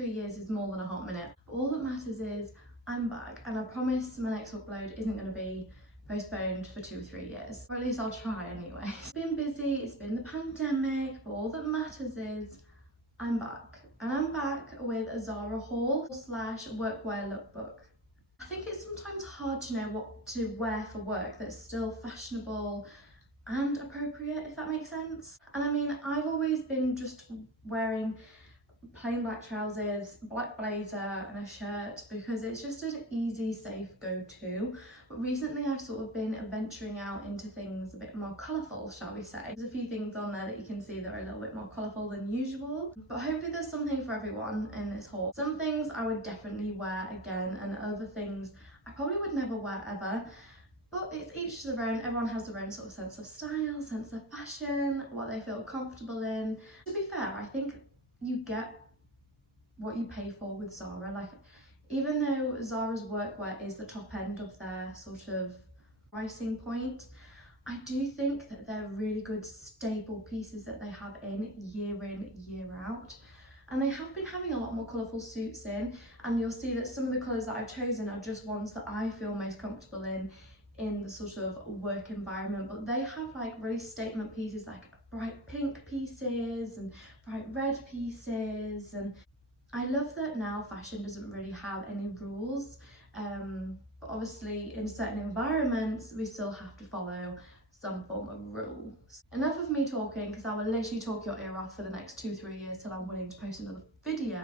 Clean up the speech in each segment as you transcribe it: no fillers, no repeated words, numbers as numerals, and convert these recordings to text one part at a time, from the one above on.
3 years is more than a hot minute. All that matters is I'm back, and I promise my next upload isn't going to be postponed for 2 or 3 years. Or at least I'll try anyway. It's been busy, it's been the pandemic, but all that matters is I'm back. And I'm back with a Zara haul / workwear lookbook. I think it's sometimes hard to know what to wear for work that's still fashionable and appropriate, if that makes sense. And I mean, I've always been just wearing plain black trousers, black blazer and a shirt because it's just an easy, safe go-to. But recently I've sort of been venturing out into things a bit more colourful, shall we say. There's a few things on there that you can see that are a little bit more colourful than usual, but hopefully there's something for everyone in this haul. Some things I would definitely wear again, and other things I probably would never wear ever. But it's each to their own. Everyone has their own sort of sense of style, sense of fashion, what they feel comfortable in. To be fair, I think you get what you pay for with Zara. Like, even though Zara's workwear is the top end of their sort of pricing point, I do think that they're really good staple pieces that they have in, year out. And they have been having a lot more colourful suits in, and you'll see that some of the colours that I've chosen are just ones that I feel most comfortable in the sort of work environment. But they have like really statement pieces, like bright pink pieces and bright red pieces, and I love that now fashion doesn't really have any rules, but obviously in certain environments we still have to follow some form of rules. Enough of me talking, because I will literally talk your ear off for the next 2-3 years till I'm willing to post another video.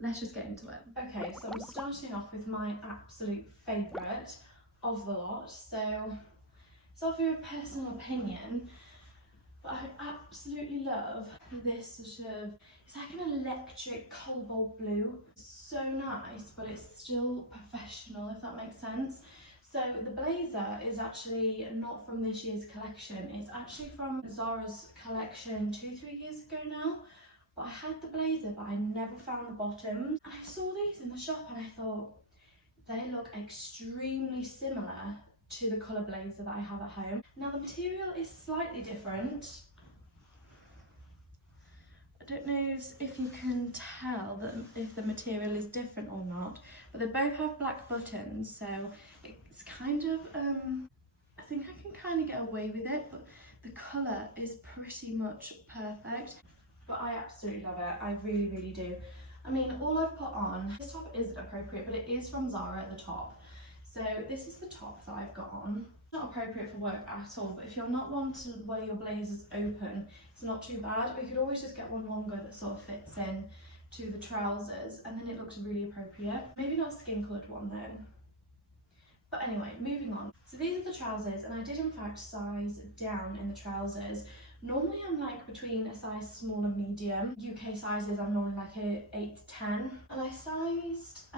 Let's just get into it. Okay, so I'm starting off with my absolute favourite of the lot. So it's off your personal opinion, but I absolutely love this sort of, it's like an electric cobalt blue. So nice, but it's still professional, if that makes sense. So the blazer is actually not from this year's collection. It's actually from Zara's collection 2-3 years ago now. But I had the blazer, but I never found the bottoms. And I saw these in the shop and I thought, they look extremely similar to the colour blazer that I have at home. Now the material is slightly different. I don't know if you can tell that if the material is different or not, but they both have black buttons, so it's kind of, I think I can kind of get away with it, but the colour is pretty much perfect. But I absolutely love it, I really do. I mean, all I've put on, this top isn't appropriate, but it is from Zara at the top. So this is the top that I've got on. It's not appropriate for work at all, but if you're not one to wear your blazers open, it's not too bad. But you could always just get one longer that sort of fits in to the trousers, and then it looks really appropriate. Maybe not a skin coloured one though. But anyway, moving on. So these are the trousers, and I did in fact size down in the trousers. Normally I'm like between a size small and medium. UK sizes I'm normally like a 8 to 10. And I sized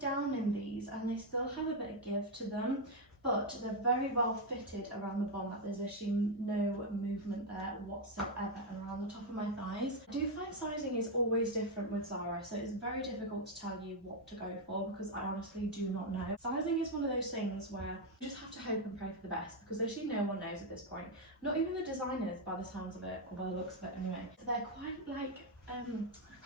down in these, and they still have a bit of give to them, but they're very well fitted around the bum. Like there's actually no movement there whatsoever, and around the top of my thighs. I do find sizing is always different with Zara, so it's very difficult to tell you what to go for because I honestly do not know. Sizing is one of those things where you just have to hope and pray for the best, because actually no one knows at this point. Not even the designers, by the sounds of it, or by the looks of it anyway. So they're quite like, I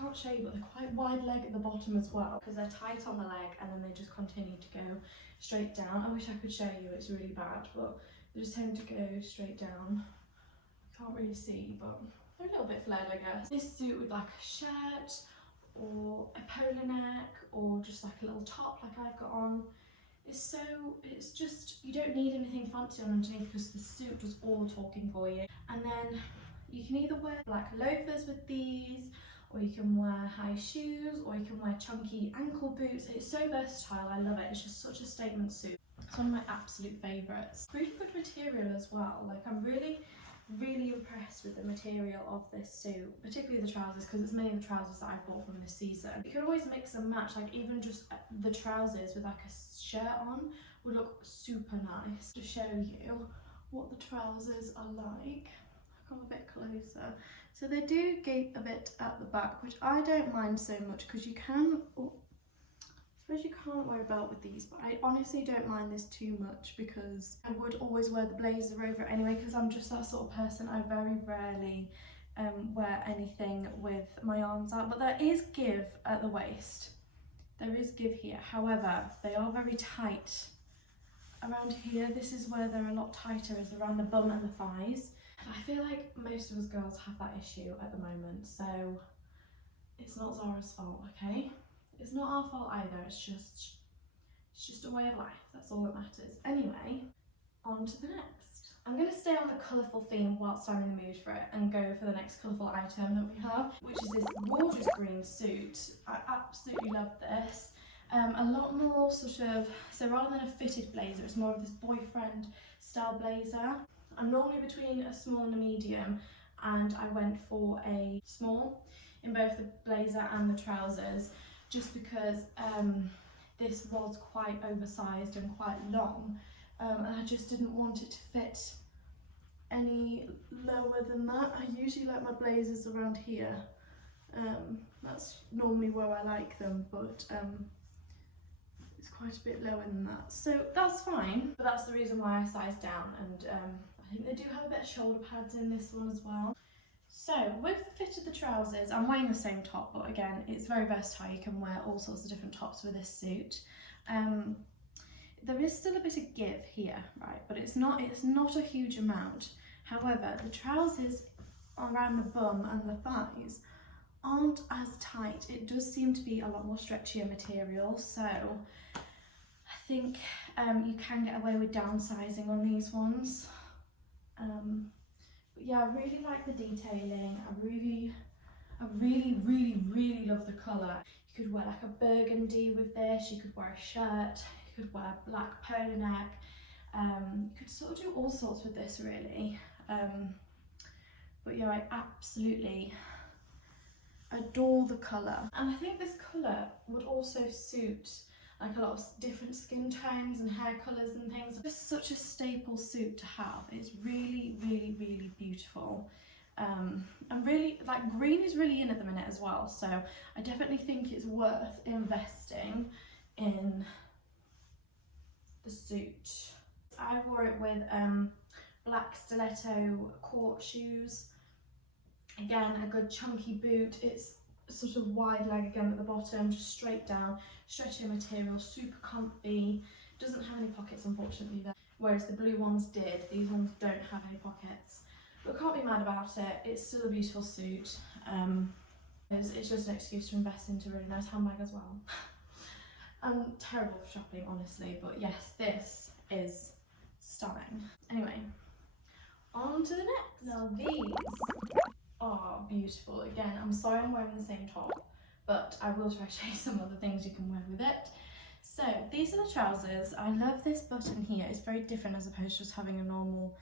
can't show you, but they're quite wide leg at the bottom as well, because they're tight on the leg and then they just continue to go straight down. I wish I could show you, it's really bad, but they just tend to go straight down. Can't really see, but they're a little bit flared, I guess. This suit with like a shirt or a polo neck or just like a little top like I've got on. It's just, you don't need anything fancy on underneath because the suit does all the talking for you. And then you can either wear black loafers with these, or you can wear high shoes, or you can wear chunky ankle boots. It's so versatile, I love it. It's just such a statement suit. It's one of my absolute favourites. Really good material as well. Like I'm really impressed with the material of this suit, particularly the trousers, because it's many of the trousers that I bought from this season. You can always mix and match, like even just the trousers with like a shirt on would look super nice. To show you what the trousers are like, come a bit closer. So they do gape a bit at the back, which I don't mind so much because you can, I suppose you can't wear a belt with these, but I honestly don't mind this too much because I would always wear the blazer over it anyway, because I'm just that sort of person. I very rarely wear anything with my arms out, but there is give at the waist. There is give here, however, they are very tight around here. This is where they're a lot tighter, is around the bum and the thighs. I feel like most of us girls have that issue at the moment, so it's not Zara's fault, okay? It's not our fault either, it's just a way of life, that's all that matters. Anyway, on to the next. I'm going to stay on the colourful theme whilst I'm in the mood for it and go for the next colourful item that we have, which is this gorgeous green suit. I absolutely love this. A lot more sort of, so rather than a fitted blazer, it's more of this boyfriend style blazer. I'm normally between a small and a medium, and I went for a small in both the blazer and the trousers, just because this was quite oversized and quite long, and I just didn't want it to fit any lower than that. I usually like my blazers around here. That's normally where I like them, but it's quite a bit lower than that, so that's fine. But that's the reason why I sized down, and I think they do have a bit of shoulder pads in this one as well. So with the fit of the trousers, I'm wearing the same top, but again, it's very versatile. You can wear all sorts of different tops with this suit. There is still a bit of give here, right? But it's not a huge amount. However, the trousers around the bum and the thighs aren't as tight. It does seem to be a lot more stretchier material, so I think you can get away with downsizing on these ones. But yeah, I really like the detailing. I really love the colour. You could wear like a burgundy with this, you could wear a shirt, you could wear black polo neck. You could sort of do all sorts with this really. But yeah, I absolutely adore the colour. And I think this colour would also suit like a lot of different skin tones and hair colours and things. Just such a staple suit to have. It's really beautiful. And really, like, green is really in at the minute as well, so I definitely think it's worth investing in the suit. I wore it with black stiletto court shoes. Again, a good chunky boot. It's sort of wide leg again at the bottom, just straight down, stretchy material, super comfy. Doesn't have any pockets unfortunately there, whereas the blue ones did. These ones don't have any pockets, but can't be mad about it. It's still a beautiful suit. It's just an excuse to invest into a really nice handbag as well. I'm terrible for shopping honestly, but yes, this is stunning. Anyway, on to the next. Now these are beautiful. Again, I'm sorry I'm wearing the same top, but I will try to show you some other things you can wear with it. So these are the trousers. I love this button here. It's very different as opposed to just having a normal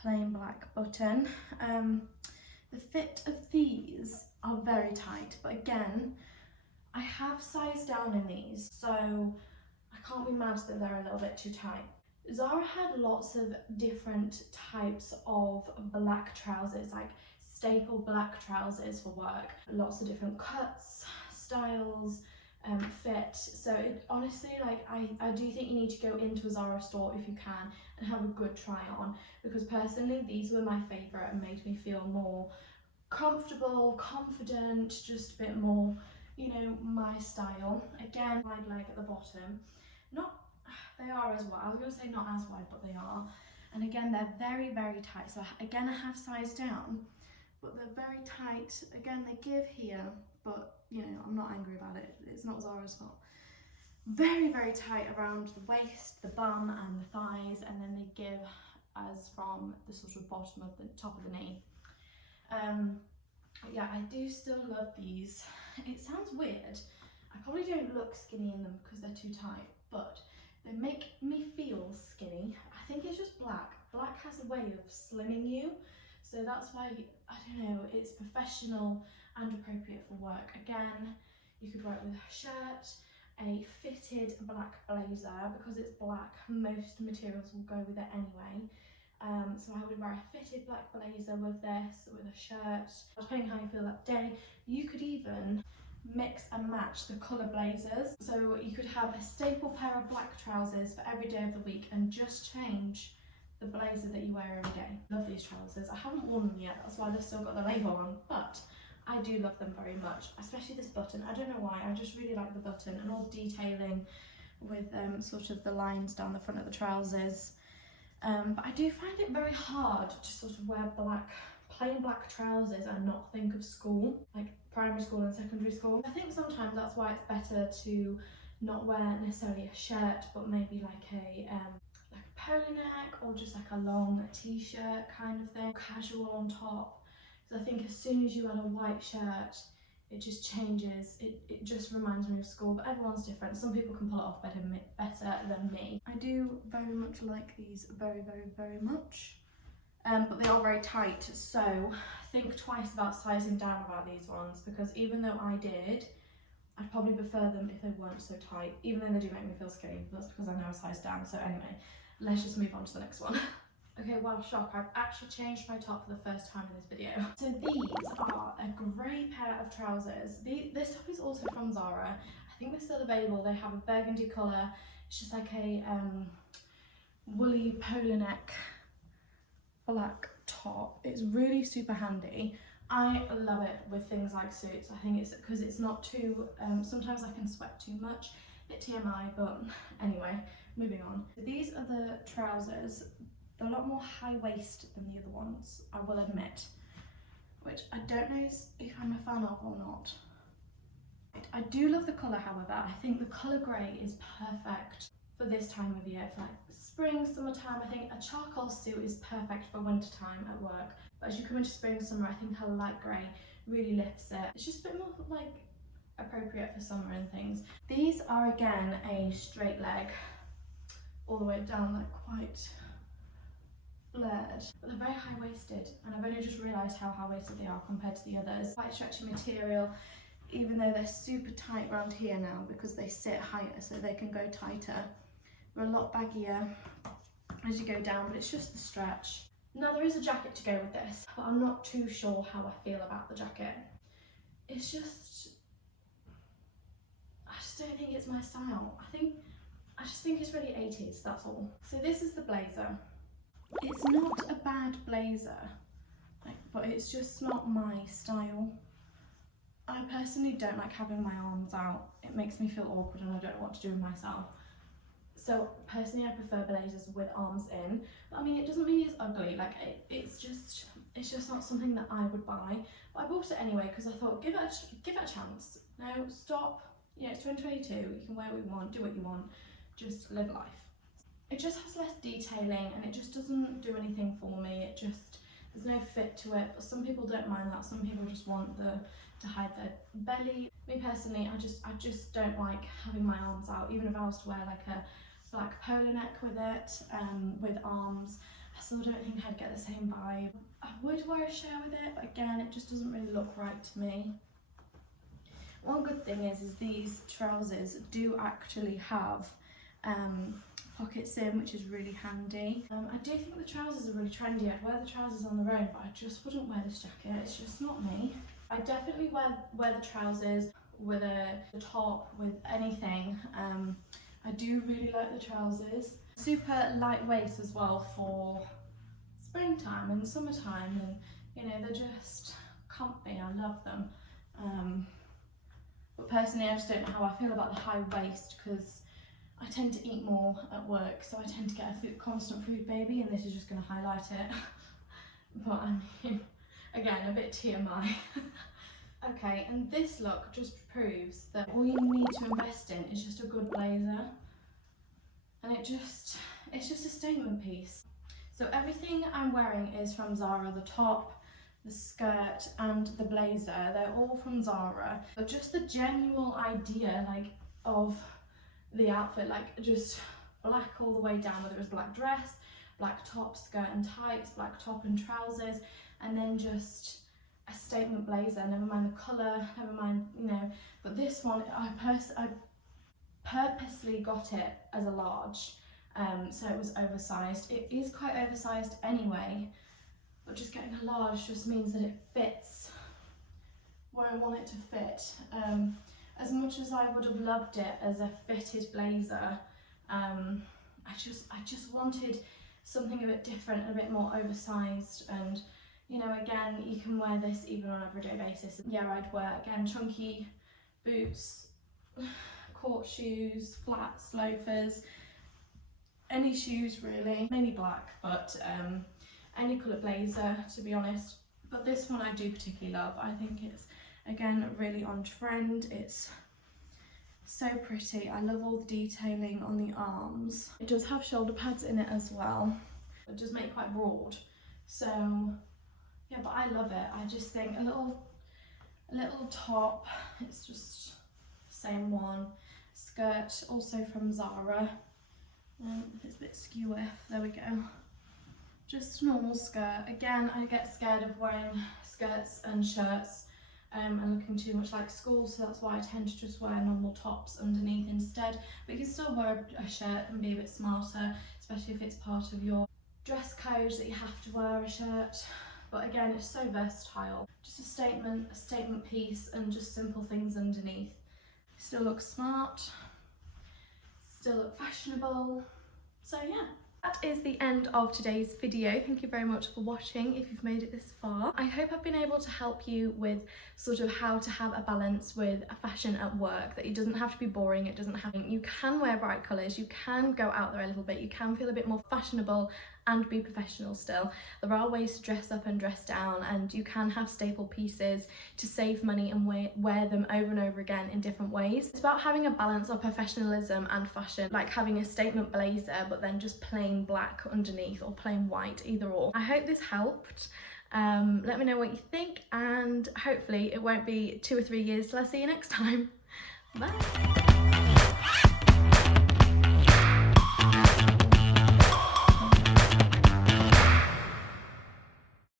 plain black button. The fit of these are very tight, but again, I have sized down in these, so I can't be mad that they're a little bit too tight. Zara had lots of different types of black trousers, like staple black trousers for work. Lots of different cuts, styles, fit. So it honestly, like, I do think you need to go into a Zara store if you can and have a good try on, because personally these were my favourite and made me feel more comfortable, confident, just a bit more, you know, my style. Again, wide leg at the bottom. They are as wide. I was going to say not as wide, but they are. And again, they're very tight. So again, I have sized down, but they're very tight. Again, they give here, but you know, I'm not angry about it. It's not Zara's fault. Very tight around the waist, the bum and the thighs, and then they give as from the sort of bottom of the top of the knee. But yeah, I do still love these. It sounds weird. I probably don't look skinny in them because they're too tight, but they make me feel skinny. I think it's just black. Black has a way of slimming you, so that's why, I don't know, it's professional and appropriate for work. Again, you could wear it with a shirt, a fitted black blazer. Because it's black, most materials will go with it anyway. So I would wear a fitted black blazer with this, with a shirt, depending how you feel that day. You could even mix and match the colour blazers. So you could have a staple pair of black trousers for every day of the week and just change the blazer that you wear every day. Love these trousers. I haven't worn them yet, that's why they've still got the label on, but I do love them very much, especially this button. I don't know why, I just really like the button and all the detailing with sort of the lines down the front of the trousers. But I do find it very hard to sort of wear plain black trousers and not think of school, like primary school and secondary school. I think sometimes that's why it's better to not wear necessarily a shirt, but maybe like a polo neck or just like a long t-shirt kind of thing, casual on top. So I think as soon as you add a white shirt, it just changes, it just reminds me of school, but everyone's different. Some people can pull it off better than me. I do very much like these very much, but they are very tight, so think twice about sizing down about these ones, because even though I did, I'd probably prefer them if they weren't so tight, even though they do make me feel skinny, but that's because I know I sized down. So anyway, let's just move on to the next one. Okay, wow, shock, I've actually changed my top for the first time in this video. So these are a grey pair of trousers. This top is also from Zara. I think they're still available. They have a burgundy colour. It's just like a woolly polo neck black top. It's really super handy. I love it with things like suits. I think it's because it's not too, sometimes I can sweat too much, a bit TMI, but anyway, moving on. These are the trousers. They're a lot more high waist than the other ones, I will admit, which I don't know if I'm a fan of or not. I do love the colour, however. I think the colour grey is perfect for this time of year, for like spring, summertime. I think a charcoal suit is perfect for winter time at work, but as you come into spring, summer, I think a light grey really lifts it. It's just a bit more like appropriate for summer and things. These are again a straight leg, all the way down, like quite flared, but they're very high-waisted, and I've only just realised how high-waisted they are compared to the others. Quite stretchy material, even though they're super tight around here now because they sit higher, so they can go tighter. They're a lot baggier as you go down, but it's just the stretch. Now there is a jacket to go with this, but I'm not too sure how I feel about the jacket. It's just, I just don't think it's my style. I just think it's really 80s, that's all. So this is the blazer. It's not a bad blazer, but it's just not my style. I personally don't like having my arms out. It makes me feel awkward and I don't know what to do with myself. So personally I prefer blazers with arms in. But I mean, it doesn't mean it's ugly, like it's just not something that I would buy. But I bought it anyway because I thought, give it a chance. Now stop, you know, it's 2022, you can wear what you want, do what you want, just live life. It just has less detailing and it just doesn't do anything for me. There's no fit to it, but some people don't mind that. Some people just want to hide their belly. Me personally, I just don't like having my arms out. Even if I was to wear like a black polo neck with it, with arms, I still don't think I'd get the same vibe. I would wear a shirt with it, but again, it just doesn't really look right to me. One good thing is these trousers do actually have pockets in, which is really handy. I do think the trousers are really trendy. I'd wear the trousers on their own, but I just wouldn't wear this jacket. It's just not me. I definitely wear the trousers with a top, with anything. I do really like the trousers. Super lightweight as well for springtime and summertime, and you know, they're just comfy. I love them. But personally, I just don't know how I feel about the high waist because I tend to eat more at work, so I tend to get a constant food baby, and this is just going to highlight it. But I mean, again, a bit TMI. Okay, and this look just proves that all you need to invest in is just a good blazer, and it's just a statement piece. So everything I'm wearing is from Zara. The top, the skirt, and the blazer, they're all from Zara. But just the general idea, like, of the outfit, like just black all the way down, whether it was black dress, black top, skirt and tights, black top and trousers, and then just a statement blazer, never mind the colour, never mind, you know. But this one, I purposely got it as a large, so it was oversized. It is quite oversized anyway, but just getting a large just means that it fits where I want it to fit. As much as I would have loved it as a fitted blazer, I just wanted something a bit different, a bit more oversized, and you know, again, you can wear this even on an everyday basis. Yeah, I'd wear, again, chunky boots, court shoes, flats, loafers, any shoes really, mainly black, but any colour blazer, to be honest. But this one I do particularly love. I think it's, again, really on trend. It's so pretty. I love all the detailing on the arms. It does have shoulder pads in it as well. It does make it quite broad. So yeah, but I love it. I just think a little top, it's just the same one. Skirt, also from Zara. If it's a bit skew, there we go. Just a normal skirt. Again, I get scared of wearing skirts and shirts and looking too much like school, so that's why I tend to just wear normal tops underneath instead. But you can still wear a shirt and be a bit smarter, especially if it's part of your dress code that you have to wear a shirt. But again, it's so versatile. Just a statement piece, and just simple things underneath. Still look smart, still look fashionable. So yeah. That is the end of today's video. Thank you very much for watching if you've made it this far. I hope I've been able to help you with sort of how to have a balance with a fashion at work, that it doesn't have to be boring, it doesn't have, you can wear bright colours, you can go out there a little bit, you can feel a bit more fashionable and be professional still. There are ways to dress up and dress down, and you can have staple pieces to save money and wear them over and over again in different ways. It's about having a balance of professionalism and fashion, like having a statement blazer but then just plain black underneath, or plain white, either or. I hope this helped. Let me know what you think, and hopefully it won't be 2 or 3 years till I see you next time. Bye.